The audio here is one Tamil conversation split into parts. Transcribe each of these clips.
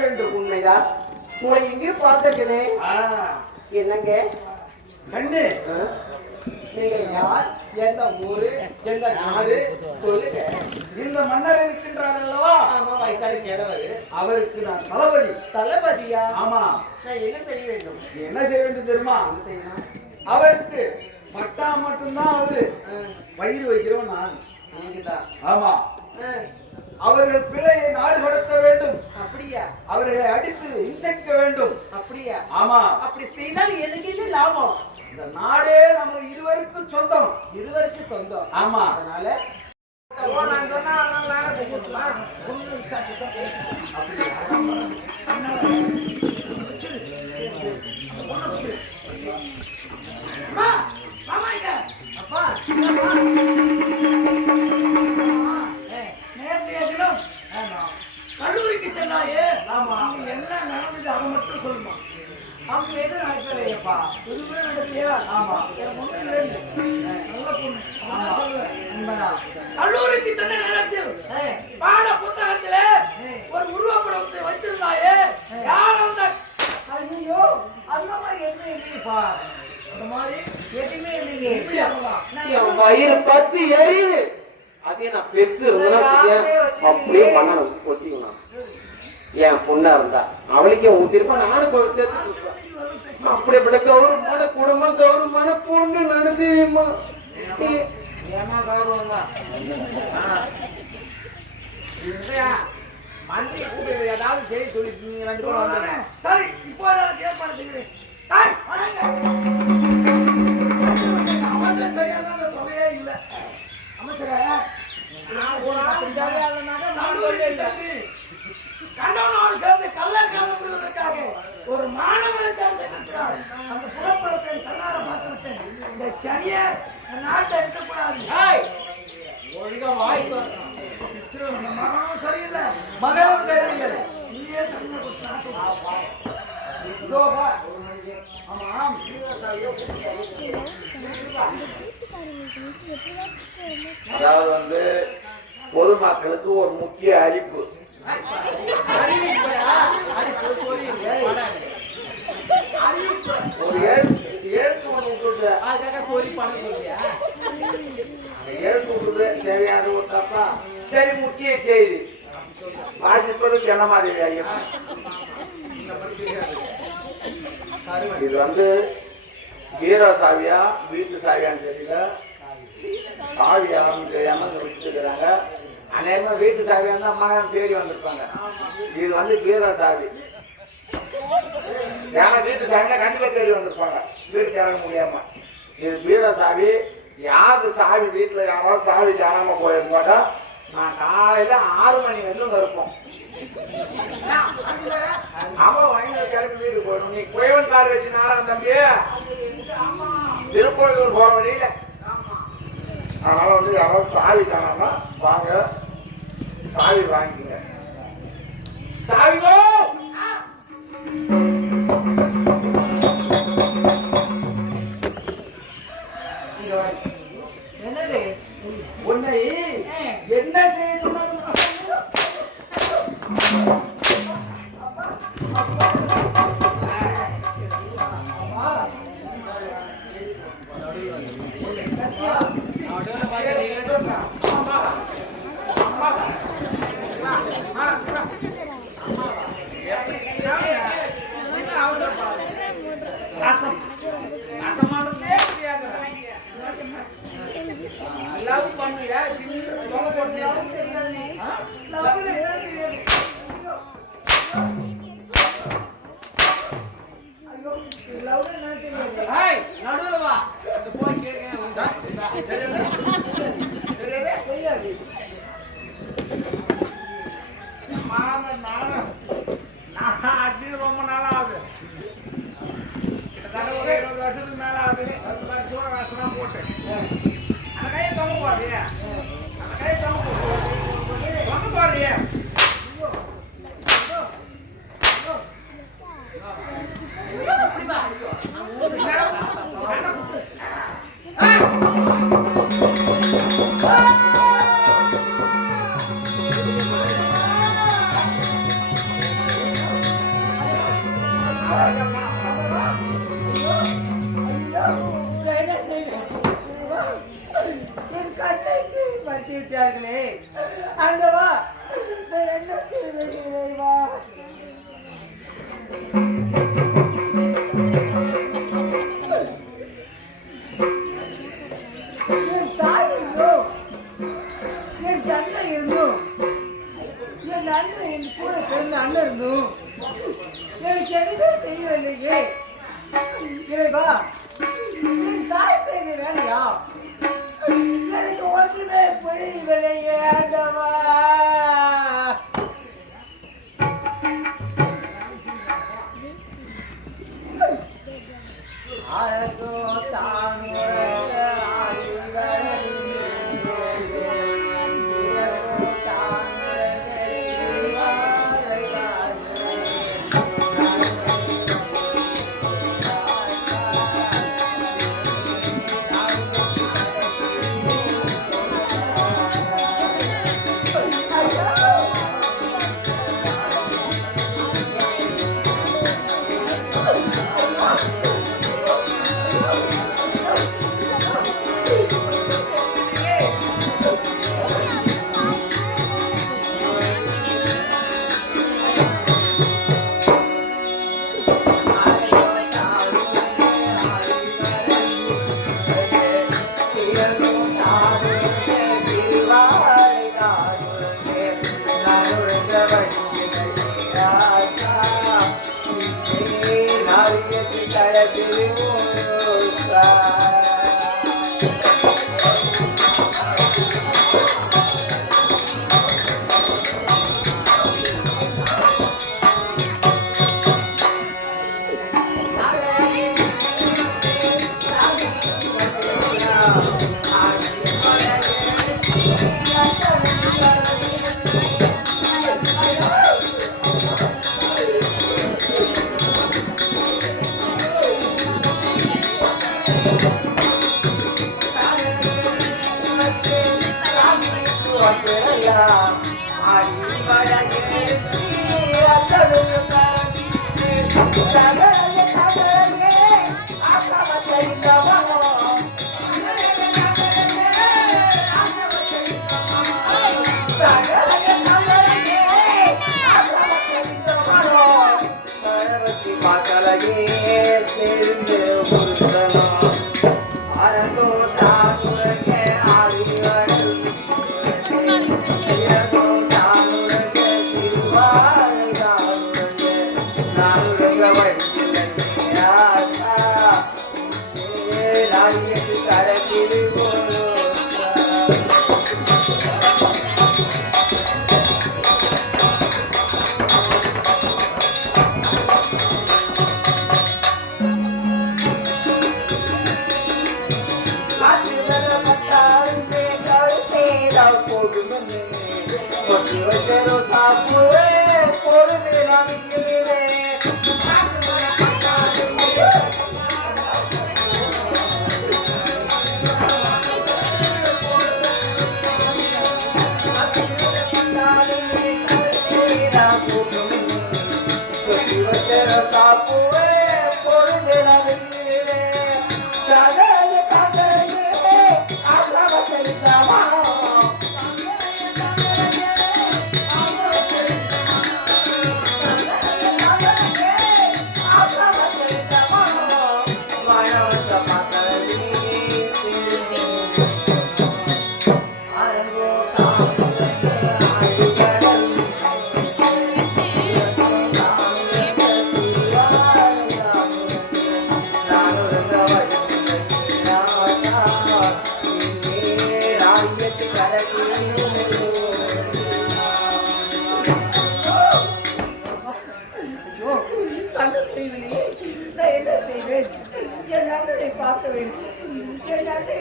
வேண்டும். உண்மையா? உங்களை இங்கேயும் பார்த்துக்கிறேன். என்னங்க கண்ணு, நீங்க யார், எந்த ஊரு, எந்த நாடு சொல்லுங்க. இந்த மன்னர் இருக்கின்றார் அல்லவா? ஆமா, வயசாளி கேடவர். அவருக்கு நான் தளபதி. தளபதியா? ஆமா. நான் என்ன செய்ய வேண்டும்? என்ன செய்ய வேண்டும் தெரியுமா? என்ன செய்யணும்? அவருக்கு பட்டா மட்டும்தான் அவரு வயிறு வைக்கிறவன் நான். நீங்கதான். ஆமா. அவர்கள் பிள்ளையை நாடு கடத்த வேண்டும். அப்படியா? அவர்களை அடித்து இன்செக்ட் வேண்டும். அப்படியா? ஆமா. அப்படி செய்தால் எனக்கு இல்லை லாபம். இந்த நாடே நம்ம இருவருக்கும் சொந்தம். இருவருக்கும் சொந்தம். ஆமா. அதனால நான் சொன்னா நேற்றைய தினம் கல்லூரிக்கு சென்னாயே. ஆமா. என்ன நடந்தது அதை மட்டும் சொல்லுமா. அவங்க எது நடக்கலையப்பா? எதுவுமே நடக்கலையா? ஆமா. நல்ல பொண்ணு. சொல்லுவேன். கல்லூரிக்கு சென்ற நேரத்தில் பாட புத்தகத்திலே ஒரு உருவப்படத்தை வைத்திருந்தாயே. யார் அந்த? ஐயோ, அந்த மாதிரி எதுவுமே இல்லையப்பா. அந்த மாதிரி எதுவுமே இல்லையே. வயிறு பத்தி எரியுது. அதே நான் பெற்று அப்படியே பண்ணணும். கொட்டிக்கணும். என் பொண்ணா இருந்தா அவளுக்கே ஊத்திருப்பா. நானும் அப்படிப்பட்ட கௌரவமான குடும்பம், கௌரவமான பொண்ணு நடந்துமா. ஏமா கௌரவம் தான். மந்திரி கூப்பிடு, ஏதாவது செய்தி சொல்லிருக்கீங்க. ரெண்டு பேரும் வந்தானே. சரி, இப்போ ஏற்பாடு செய்கிறேன். அமைச்சர் சரியான தொகையே இல்லை. அமைச்சர கண்டவனோடு சேர்ந்து கள்ளக்காலம் புரிவதற்காக ஒரு மாணவனை தேர்ந்தெடுக்கிறார். அந்த புறப்படத்தை கண்ணார பார்த்து விட்டேன். இந்த சனியை நாட்டை இருக்கக்கூடாது. ஒழுங்கா வாய்ப்பு மகனும் சரியில்லை, மகளும் சரியில்லை. நீயே தண்ணி அதாவது வந்து பொதுமக்களுக்கு ஒரு முக்கிய அறிவிப்பு. ஒரு எழுத்து ஒண்ணு விட்டுட்டு அதுக்காக சொல்லி பண்ண சொல்லியா? எழுத்து விட்டுட்டு சரியாது ஒரு தப்பா? சரி, முக்கிய செய்தி வாசிப்பதுக்கு என்ன மாதிரி ஐயா? இது வந்து பீரோ சாவியா வீட்டு சாவியான்னு தெரியல. சாவியான்னு தெரியாம வச்சுருக்கிறாங்க. அநேகமா வீட்டு சாவியா இருந்தா அம்மா தேடி வந்திருப்பாங்க. இது வந்து பீரோ சாவி. ஏன்னா வீட்டு சாவியா கண்டிப்பா தேடி வந்திருப்பாங்க, வீட்டுக்கு இறங்க முடியாம. இது பீரோ சாவி. யாரு சாவி வீட்டுல யாராவது சாவி காணாம போயிருந்தோட நான் காலையில 6 மணி வரைக்கும் இருப்போம். அவன் வாங்கி கிளம்பி வீட்டுக்கு போயிடும். நீ குயவன் கார் வச்சு நாராயண தம்பி திருப்பூர் போக வழியில. அதனால வந்து யாராவது சாவி காணாம வாங்க, சாவி வாங்கிங்க. சாவிகோ என்னது உன்னை என்ன செய்ய சொன்னாங்க? என் கண்ணைக்கு பற்றி விட்டார்களே அங்கவா என்ன செய்வா என் தாய் இருந்தோம் என் தந்தை இருந்தோம் என் அண்ணன் என் கூட பிறந்த அண்ணன் இருந்தோம் எனக்கு எதுவுமே செய்யவில்லையே இறைவா என் தாய் செய்த வேலையா எனக்கு ஒன்றுமே புரியவில்லையே ஆண்டவா அரசோ தானுரக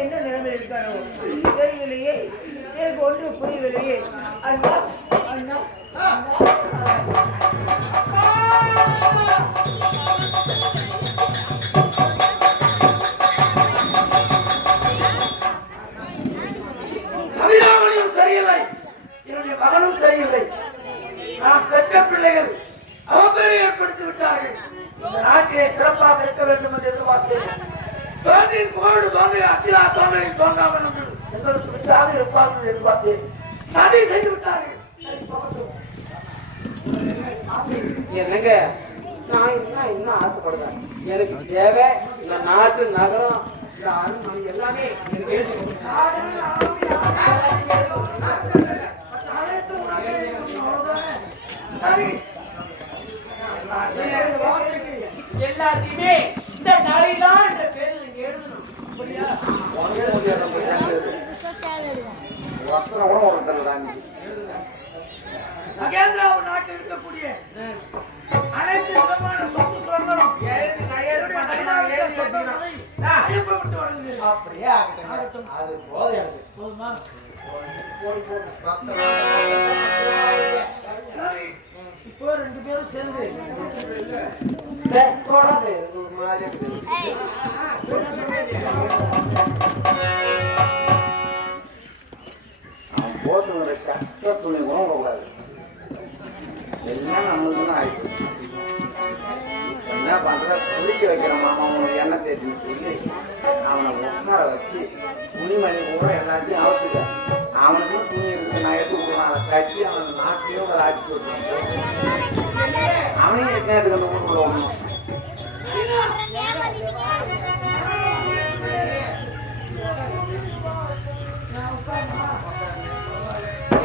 என்ன நிலைமை இருக்காரோ தெரியவில்லையே எனக்கு ஒன்று புரியவில்லையே அண்ணா அண்ணா கவிதாமணியும் சரியில்லை, என்னுடைய மகனும் சரியில்லை. நாம் பெற்ற பிள்ளைகள் அவப்பெரிய ஏற்படுத்த வைத்து விட்டார்கள். இந்த நாட்டிலே சிறப்பாக இருக்க வேண்டும் என்று எதிர்பார்த்தேன். தோன்றின் புகழ் தோன்றி அத்தியா தோன்றி தோன்றாமல் எங்களுக்கு விட்டாக இருப்பார்கள் எதிர்பார்த்தேன். சதி செய்து விட்டார்கள். என்னங்க நான் இன்னும் ஆசைப்படுறேன். எனக்கு தேவை இந்த நாட்டு நகரம் இந்த அரண்மனை எல்லாமே எனக்கு எழுதி எல்லாத்தையுமே இந்த நாளைதான் என்ற பேரில் நீங்க எழுதணும். அப்படியா? வஸ்திரம் கூட ஒரு தரலாம். மகேந்திராவு நாட்டில் இருக்கக்கூடிய அனைத்து விதமான சொத்து சுதந்திரம் ஐயப்பட்டு வழங்குகிறேன். அப்படியே ஆகட்டும். அது போதும் எனக்கு. போதுமா? இப்போ 2 பேரும் சேர்ந்து அவன் போட்டு ஒரு சட்ட துணி கூட கூடாது. எல்லாம் நம்மளுக்கு தான் ஆயிடுச்சு. என்ன பண்ற குளிக்க வைக்கிற மாமா அவனுக்கு எண்ணெய் தேய்ச்சின்னு சொல்லி அவனை உட்கார வச்சு துணிமணி கூட எல்லாத்தையும் அவசியம். அவனுக்கும் துணி இருக்கு, நான் எடுத்து கொடுக்குறேன். அதை கட்டி அவன் நாட்டையும் ஒரு ஆட்சி கொடுத்துருவான். அவனையும் எடுத்து அந்த ஊருக்குள்ள ஒண்ணும்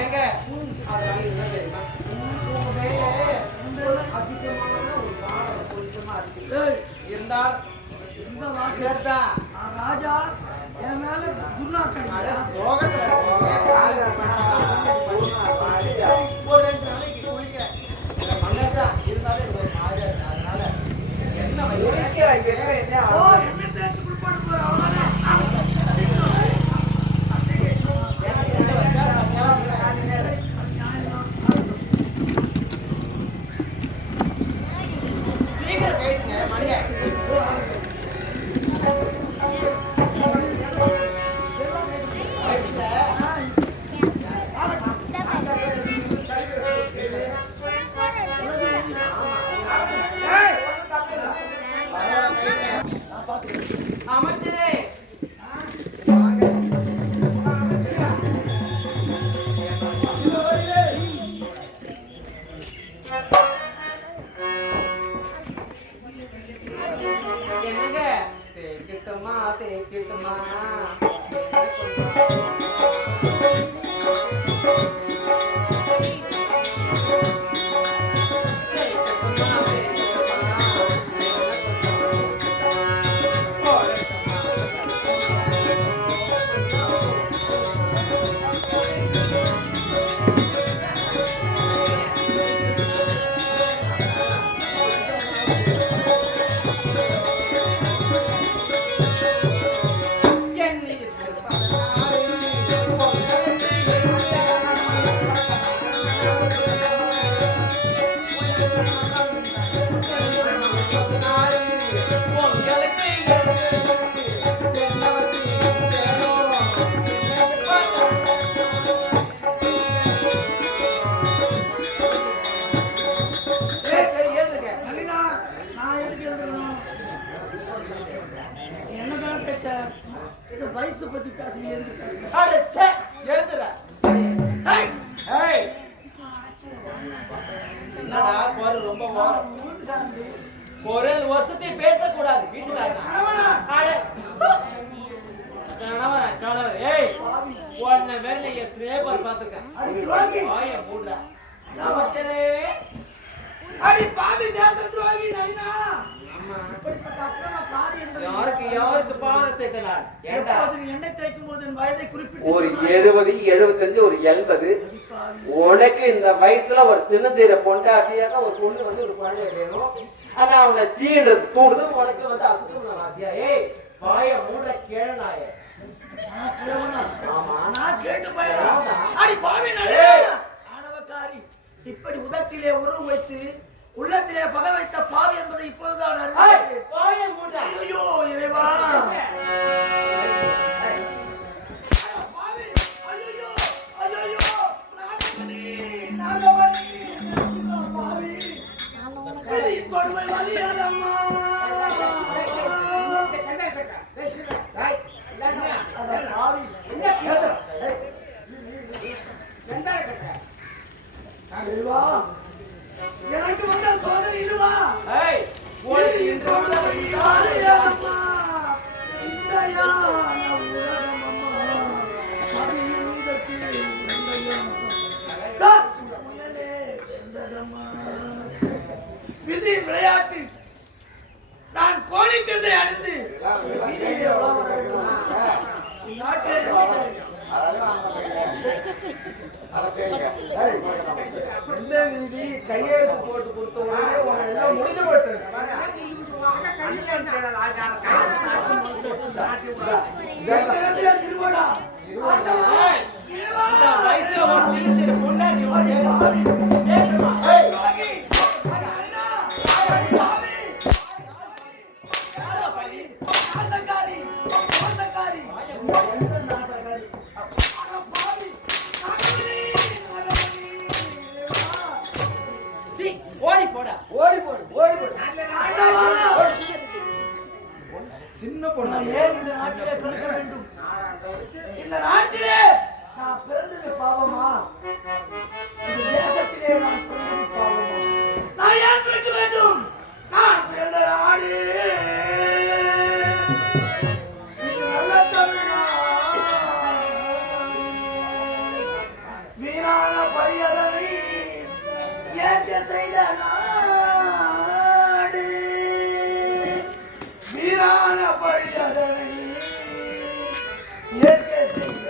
ஏங்க அதனால என்ன தெரியுமா, உங்க மேல அதிகமான ஒரு பாடம் கொஞ்சமா இருக்கு. இருந்தால் இந்த வாக்கியத்தான் ராஜா என் மேல குருநாக்கடி சோகத்துல ஒரு 2 நாளைக்கு குளிக்கிறேன். மன்னர்தான் இருந்தாலும் எனக்கு ஒரு மாதிரியா இருக்கு. அதனால என்ன என்ன தேய்ச்சி குளிப்பாடு போற அவ்வளவுதானே. சீக்கிரம் கேட்டுங்க மணியா. அமைச்சரே என்னங்க தேக்கிட்டமா தேக்கிட்டமா வயசு பத்தி பேசுறீங்க. என்னடா போற ரொம்ப ஓரம். ஒரு வசதி பேசக்கூடாது வீட்டுக்காரன். கணவர் ஏய் உன்னை வேற எத்தனையோ பேர் பார்த்துருக்கேன். வாய மூடுறா. அமைச்சரே அடி பாவி தேச துரோகி நைனா. யாருக்கு பாவம் செய்தனார்? எண்ணெய் தேய்க்கும் போது வயதை குறிப்பிட்டு ஒரு 70, 75, ஒரு 80. உனக்கு இந்த வயசுல ஒரு சின்ன சீர பொண்டாட்டியாக ஒரு பொண்ணு வந்து ஒரு குழந்தை வேணும். ஆனா அவனை சீன்றது தூடுது. உனக்கு வந்து அசுத்தம். ஏய் வாய மூட கேளனாய. ஆமா நான் கேட்டு போயிடும். அடி பாவி நைனா ஆணவக்காரி. இப்படி உதட்டிலே உருவ வைத்து உள்ளத்திலே பகை வைத்த பாவி என்பதை இப்போதுதான் அறிந்தேன். வாய மூட. ஐயோ இறைவா. கொடுமை வலியதம்மா எனக்கு வந்த சோதனை இதுவா விதி விளையாட்டு நான் கோணிக்கத்தை அணிந்து கையெழுத்து போட்டு கொடுத்த உடனே முடிஞ்சு போட்டு ஓடி போடா சின்ன பொண்ணு ஏன் இந்த நாட்டிலே பிறக்க வேண்டும்? இந்த நாட்டிலே நான் பிறந்தது பாவமா? இந்த தேசத்திலே நான் பிறந்தது பாவமா? நான் ஏன் பிறக்க வேண்டும்? நான் பிறந்த நாடு இது நல்ல தமிழ்நாடு. வீணான பரியதனை ஏற்க செய்த நாடு வீரான பழியதனை ஏற்க செய்த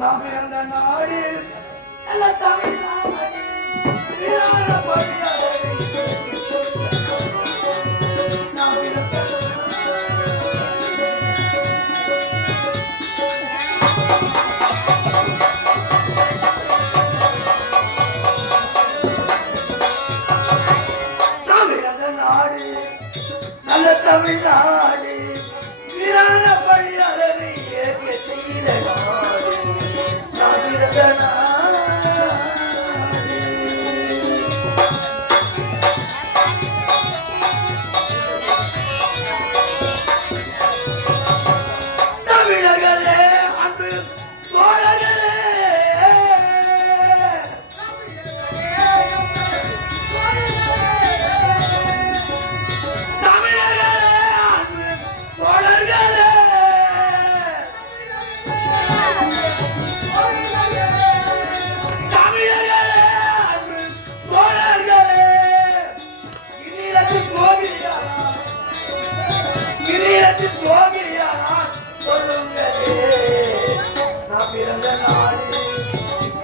நாம் பிறந்த நாடு நல்ல தமிழ்நாடு வீரான பழியதனை நாம் பிறந்த நல்ல தமிழ்நாடு வீரான பழியாளரை ஏற்க செய்த நாடு நான் பிறந்த நாடு. தமிழர்களே அன்பு தோழர்களே நான் பிறந்த நாடு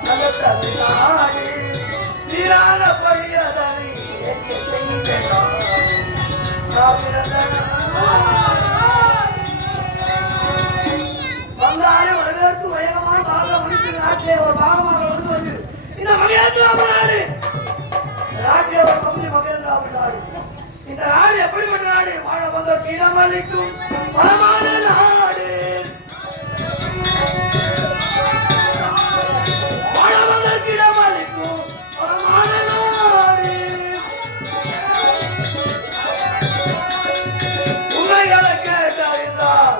நல்ல தமிழ்நாடு வீரான பழியதனை ஏற்க செய்த நாடு நான் பிறந்த வந்தாலும் வரவேற்பு வேகமான பாக முடித்து நாட்டிலே ஒரு பாகமாக வந்து இந்த மகிழ்ச்சி நாடு நாட்டிலே ஒரு பகுதி மகிழ்ச்சி நாடு. இந்த நாடு எப்படிப்பட்ட நாடு? வாழ வந்தோருக்கு இடமளிக்கும் வளமான நாடு. வாழ வந்தோருக்கு இடமளிக்கும் வளமான நாடு. உண்மைகளை கேட்டறிந்தால்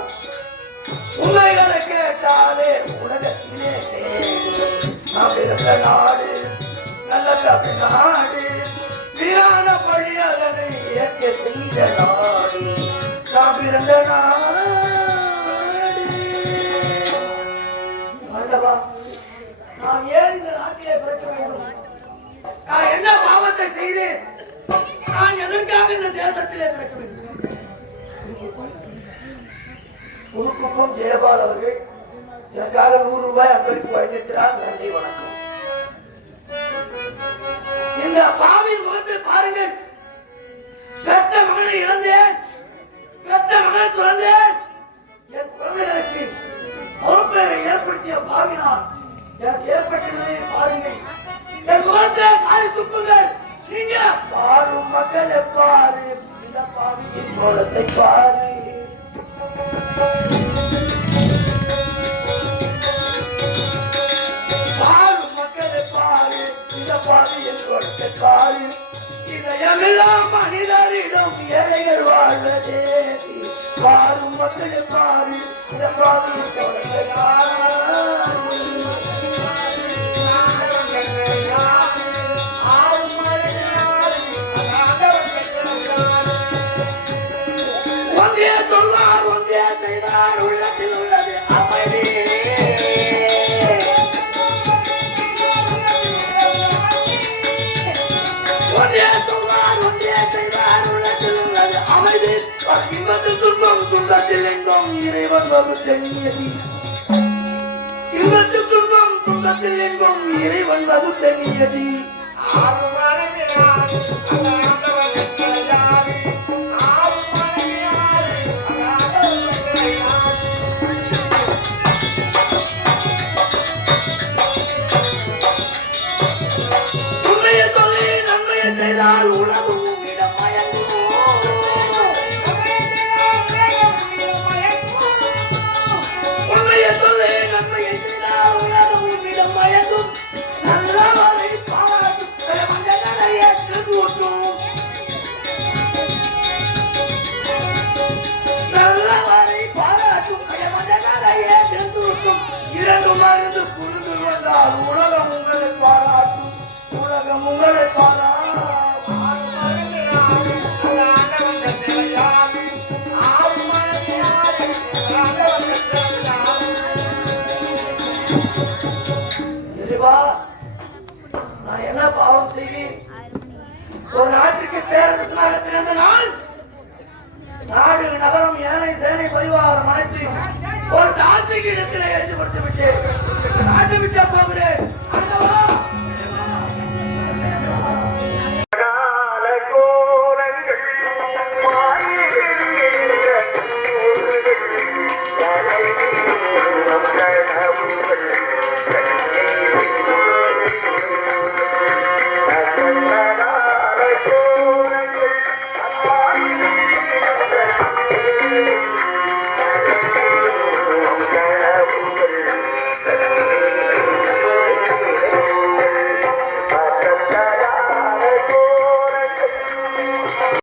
உண்மைகளை கேட்டாலே உலகத்திலே நாம் பிறந்த நாடு நல்ல தமிழ்நாடு வீரான பழியதனை ஏற்க செய்த நாடு நாம் பிறந்த நாடு. ஆண்டவா, நான் ஏன் இந்த நாட்டிலே பிறக்க வேண்டும்? நான் என்ன பாவத்தை செய்தேன்? நான் எதற்காக இந்த தேசத்திலே பிறக்க வேண்டும்? புதுக்குப்பம் ஜெயபால் அவர்கள் எனக்காக 100 ரூபாய் அன்பளிப்பு வழங்கியிருக்கிறார். நன்றி, வணக்கம். இந்த பாவின் முகத்தை பாருங்கள். பெற்ற மகனை இழந்தேன், பெற்ற மகனை துறந்தேன். என் குழந்தைகளுக்கு பொறுப்பேரை ஏற்படுத்திய பாவினால் எனக்கு ஏற்பட்டதை பாருங்கள். என் முகத்தை காலை துப்புங்கள். நீங்க பாரும் மக்களை பாரு, இந்த பாவியின் கோலத்தை பாரு. பாரும் மக்களை பாரு, இந்த பாதி என்று கொடுத்தாரு இதயமெல்லாம் மனிதரிடம் ஏழைகள் வாழ்வதே பாரும் மக்களே பாரு இந்த பாதி ஒன்றே சொல்வார் ஒன்றே செய்வார் உள்ளத்தில் உள்ளது அமைதி ஒன்றே சொல்வார் ஒன்றே செய்வார் உள்ளத்தில் உள்ளது அமைதி இன்பத்தில் துன்பம் துன்பத்தில் எங்கும் இறைவன் வகுத்த நியதி இன்பத்தில் துன்பம் துன்பத்தில் எங்கும் இறைவன் வகுத்த நியதி உண்மையை சொல்லி நன்மையை செய்தால் உலகம் உன்னிடம் மயங்கும் உண்மையை சொல்லி நன்மையை செய்தால் உலகம் உன்னிடம் மயங்கும் நல்லவரை பாராட்டும் மஞ்சளை ஏற்று கூட்டும் நல்லவரை பாராட்டும் மஞ்சளை ஏற்று கூட்டும் இரண்டு மருந்து புரிந்து வந்தால் உலகம் உங்களை பாராட்டும் உலகம் உங்களை தெளிவா நான் என்ன பாவம் செய்வேன் ஒரு நாட்டுக்கு பேரரசனாக பிறந்த நாள் நாடு நகரம் ஏனை சேனை பரிவாரம் அனைத்தையும் ஒரு தாட்சிக்கு இடத்திலே ஏற்றுப்படுத்தி விட்டேன் நாட்டை விட்டு போகிறேன் Thank you.